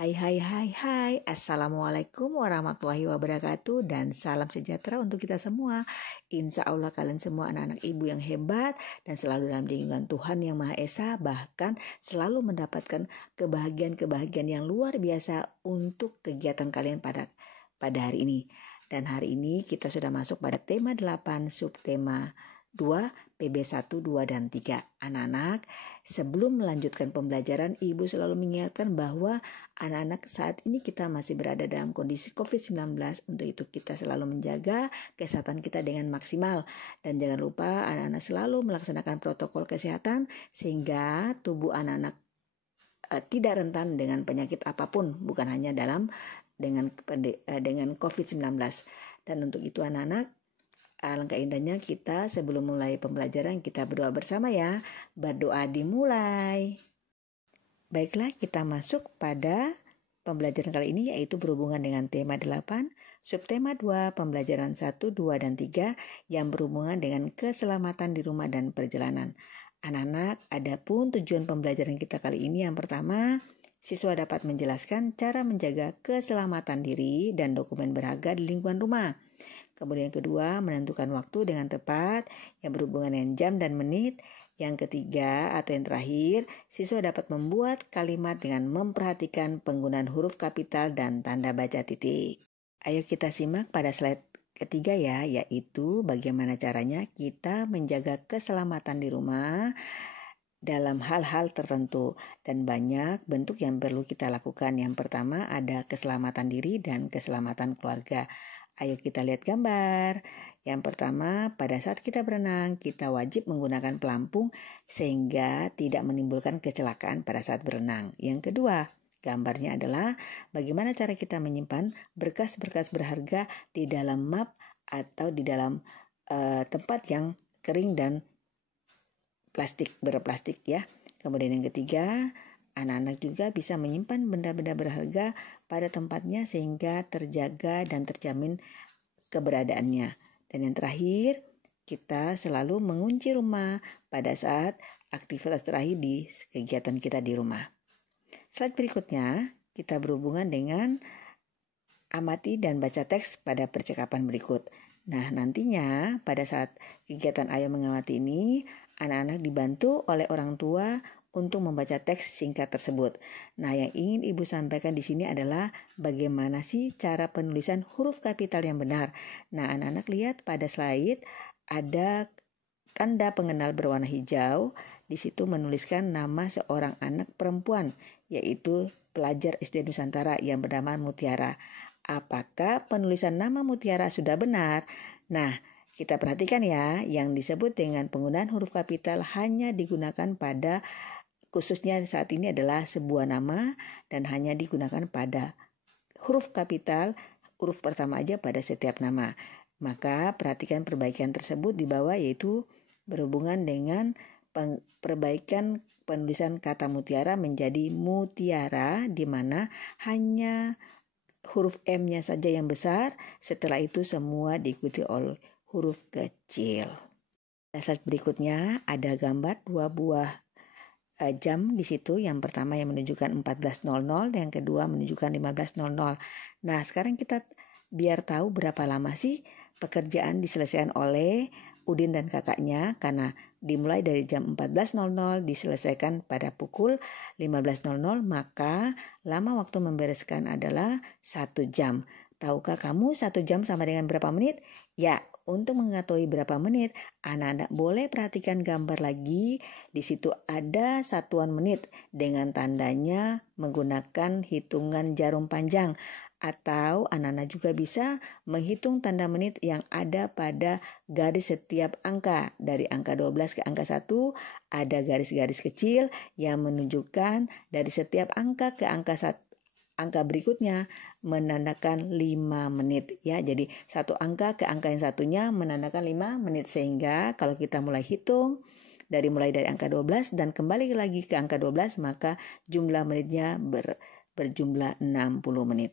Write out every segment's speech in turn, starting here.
Hai, Assalamualaikum warahmatullahi wabarakatuh dan salam sejahtera untuk kita semua. Insya Allah kalian semua anak-anak ibu yang hebat dan selalu dalam lindungan Tuhan Yang Maha Esa, bahkan selalu mendapatkan kebahagiaan yang luar biasa untuk kegiatan kalian pada hari ini. Dan hari ini kita sudah masuk pada tema 8, subtema 2, PB 1, 2, dan 3. Anak-anak, sebelum melanjutkan pembelajaran, Ibu selalu mengingatkan bahwa anak-anak saat ini kita masih berada dalam kondisi COVID-19. Untuk itu kita selalu menjaga kesehatan kita dengan maksimal. Dan jangan lupa anak-anak selalu melaksanakan protokol kesehatan sehingga tubuh anak-anak tidak rentan dengan penyakit apapun, bukan hanya dengan COVID-19. Dan untuk itu anak-anak, alangkah indahnya kita sebelum mulai pembelajaran kita berdoa bersama ya. Berdoa dimulai. Baiklah, kita masuk pada pembelajaran kali ini yaitu berhubungan dengan tema 8, subtema 2, pembelajaran 1, 2, dan 3 yang berhubungan dengan keselamatan di rumah dan perjalanan. Anak-anak, adapun tujuan pembelajaran kita kali ini yang pertama, siswa dapat menjelaskan cara menjaga keselamatan diri dan dokumen berharga di lingkungan rumah. Kemudian yang kedua, menentukan waktu dengan tepat yang berhubungan dengan jam dan menit. Yang ketiga atau yang terakhir, siswa dapat membuat kalimat dengan memperhatikan penggunaan huruf kapital dan tanda baca titik. Ayo kita simak pada slide ketiga ya, yaitu bagaimana caranya kita menjaga keselamatan di rumah dalam hal-hal tertentu, dan banyak bentuk yang perlu kita lakukan. Yang pertama ada keselamatan diri dan keselamatan keluarga. Ayo kita lihat gambar. Yang pertama, pada saat kita berenang, kita wajib menggunakan pelampung sehingga tidak menimbulkan kecelakaan pada saat berenang. Yang kedua, gambarnya adalah bagaimana cara kita menyimpan berkas-berkas berharga di dalam map atau di dalam tempat yang kering dan berplastik ya. Kemudian yang ketiga, anak-anak juga bisa menyimpan benda-benda berharga pada tempatnya sehingga terjaga dan terjamin keberadaannya. Dan yang terakhir, kita selalu mengunci rumah pada saat aktivitas terakhir di kegiatan kita di rumah. Slide berikutnya, kita berhubungan dengan amati dan baca teks pada percakapan berikut. Nah, nantinya pada saat kegiatan Ayo Mengamati ini, anak-anak dibantu oleh orang tua untuk membaca teks singkat tersebut. Nah, yang ingin Ibu sampaikan di sini adalah bagaimana sih cara penulisan huruf kapital yang benar. Nah, anak-anak lihat pada slide ada tanda pengenal berwarna hijau. Di situ menuliskan nama seorang anak perempuan, yaitu pelajar SD Nusantara yang bernama Mutiara. Apakah penulisan nama Mutiara sudah benar? Nah, kita perhatikan ya, yang disebut dengan penggunaan huruf kapital hanya digunakan pada, khususnya saat ini adalah sebuah nama dan hanya digunakan pada huruf kapital, huruf pertama aja pada setiap nama. Maka perhatikan perbaikan tersebut di bawah, yaitu berhubungan dengan perbaikan penulisan kata mutiara menjadi mutiara, di mana hanya huruf M-nya saja yang besar, setelah itu semua diikuti oleh huruf kecil. Slide berikutnya ada gambar 2 buah jam di situ. Yang pertama yang menunjukkan 14.00, yang kedua menunjukkan 15.00. Nah, sekarang kita biar tahu berapa lama sih pekerjaan diselesaikan oleh Udin dan kakaknya, karena dimulai dari jam 14.00 diselesaikan pada pukul 15.00, maka lama waktu membereskan adalah 1 jam. Tahukah kamu 1 jam sama dengan berapa menit? Ya, untuk mengetahui berapa menit, anak-anak boleh perhatikan gambar lagi. Di situ ada satuan menit dengan tandanya menggunakan hitungan jarum panjang. Atau anak-anak juga bisa menghitung tanda menit yang ada pada garis setiap angka. Dari angka 12 ke angka 1 ada garis-garis kecil yang menunjukkan dari setiap angka ke angka berikutnya menandakan 5 menit ya. Jadi satu angka ke angka yang satunya menandakan 5 menit, sehingga kalau kita mulai hitung mulai dari angka 12 dan kembali lagi ke angka 12, maka jumlah menitnya berjumlah 60 menit.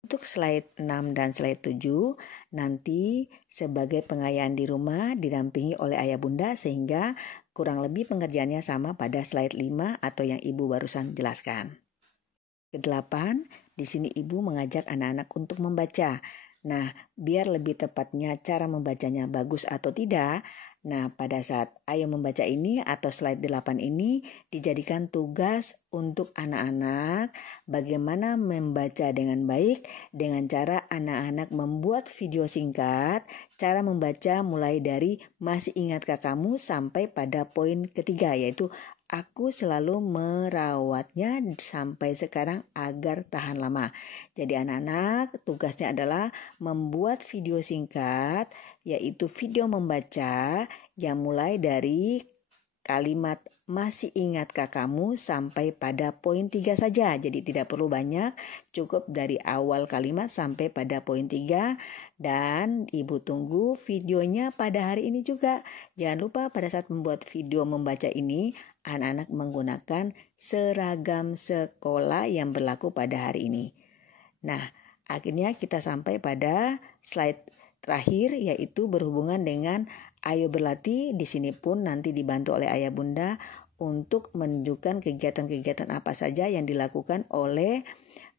Untuk slide 6 dan slide 7 nanti sebagai pengayaan di rumah didampingi oleh ayah bunda, sehingga kurang lebih pengerjaannya sama pada slide 5 atau yang Ibu barusan jelaskan. Kedelapan, di sini ibu mengajak anak-anak untuk membaca. Nah, biar lebih tepatnya cara membacanya bagus atau tidak, nah pada saat ayo membaca ini atau slide 8 ini dijadikan tugas untuk anak-anak bagaimana membaca dengan baik dengan cara anak-anak membuat video singkat, cara membaca mulai dari masih ingatkah kamu sampai pada poin ketiga yaitu aku selalu merawatnya sampai sekarang agar tahan lama. Jadi anak-anak tugasnya adalah membuat video singkat yaitu video membaca yang mulai dari kalimat masih ingatkah kamu sampai pada poin 3 saja. Jadi tidak perlu banyak, cukup dari awal kalimat sampai pada poin 3. Dan ibu tunggu videonya pada hari ini juga. Jangan lupa pada saat membuat video membaca ini, anak-anak menggunakan seragam sekolah yang berlaku pada hari ini. Nah, akhirnya kita sampai pada slide terakhir yaitu berhubungan dengan ayo berlatih. Di sini pun nanti dibantu oleh ayah bunda untuk menunjukkan kegiatan-kegiatan apa saja yang dilakukan oleh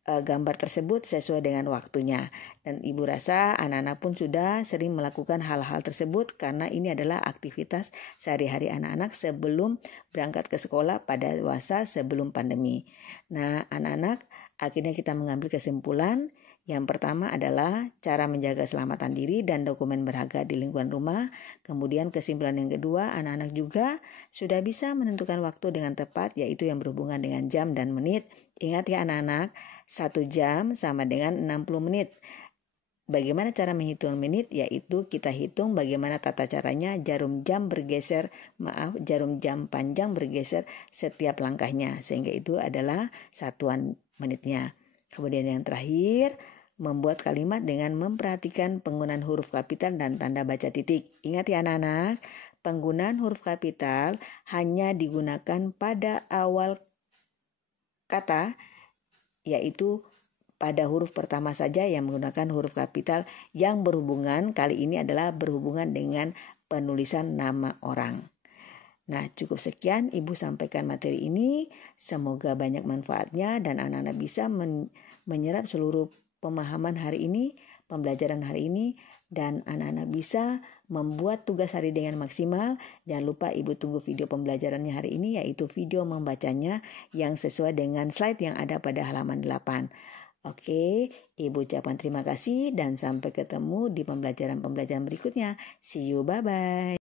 gambar tersebut sesuai dengan waktunya. Dan ibu rasa anak-anak pun sudah sering melakukan hal-hal tersebut karena ini adalah aktivitas sehari-hari anak-anak sebelum berangkat ke sekolah pada masa sebelum pandemi. Nah, anak-anak akhirnya kita mengambil kesimpulan. Yang pertama adalah cara menjaga keselamatan diri dan dokumen berharga di lingkungan rumah. Kemudian kesimpulan yang kedua, anak-anak juga sudah bisa menentukan waktu dengan tepat yaitu yang berhubungan dengan jam dan menit. Ingat ya anak-anak, 1 jam sama dengan 60 menit. Bagaimana cara menghitung menit? Yaitu kita hitung bagaimana tata caranya jarum jam panjang bergeser setiap langkahnya. Sehingga itu adalah satuan menitnya. Kemudian yang terakhir, membuat kalimat dengan memperhatikan penggunaan huruf kapital dan tanda baca titik. Ingat ya anak-anak, penggunaan huruf kapital hanya digunakan pada awal kata, yaitu pada huruf pertama saja yang menggunakan huruf kapital yang berhubungan, kali ini adalah berhubungan dengan penulisan nama orang. Nah, cukup sekian Ibu sampaikan materi ini. Semoga banyak manfaatnya dan anak-anak bisa menyerap seluruh pemahaman hari ini, pembelajaran hari ini, dan anak-anak bisa membuat tugas hari dengan maksimal. Jangan lupa Ibu tunggu video pembelajarannya hari ini, yaitu video membacanya yang sesuai dengan slide yang ada pada halaman 8. Oke, Ibu ucapkan terima kasih dan sampai ketemu di pembelajaran-pembelajaran berikutnya. See you, bye-bye.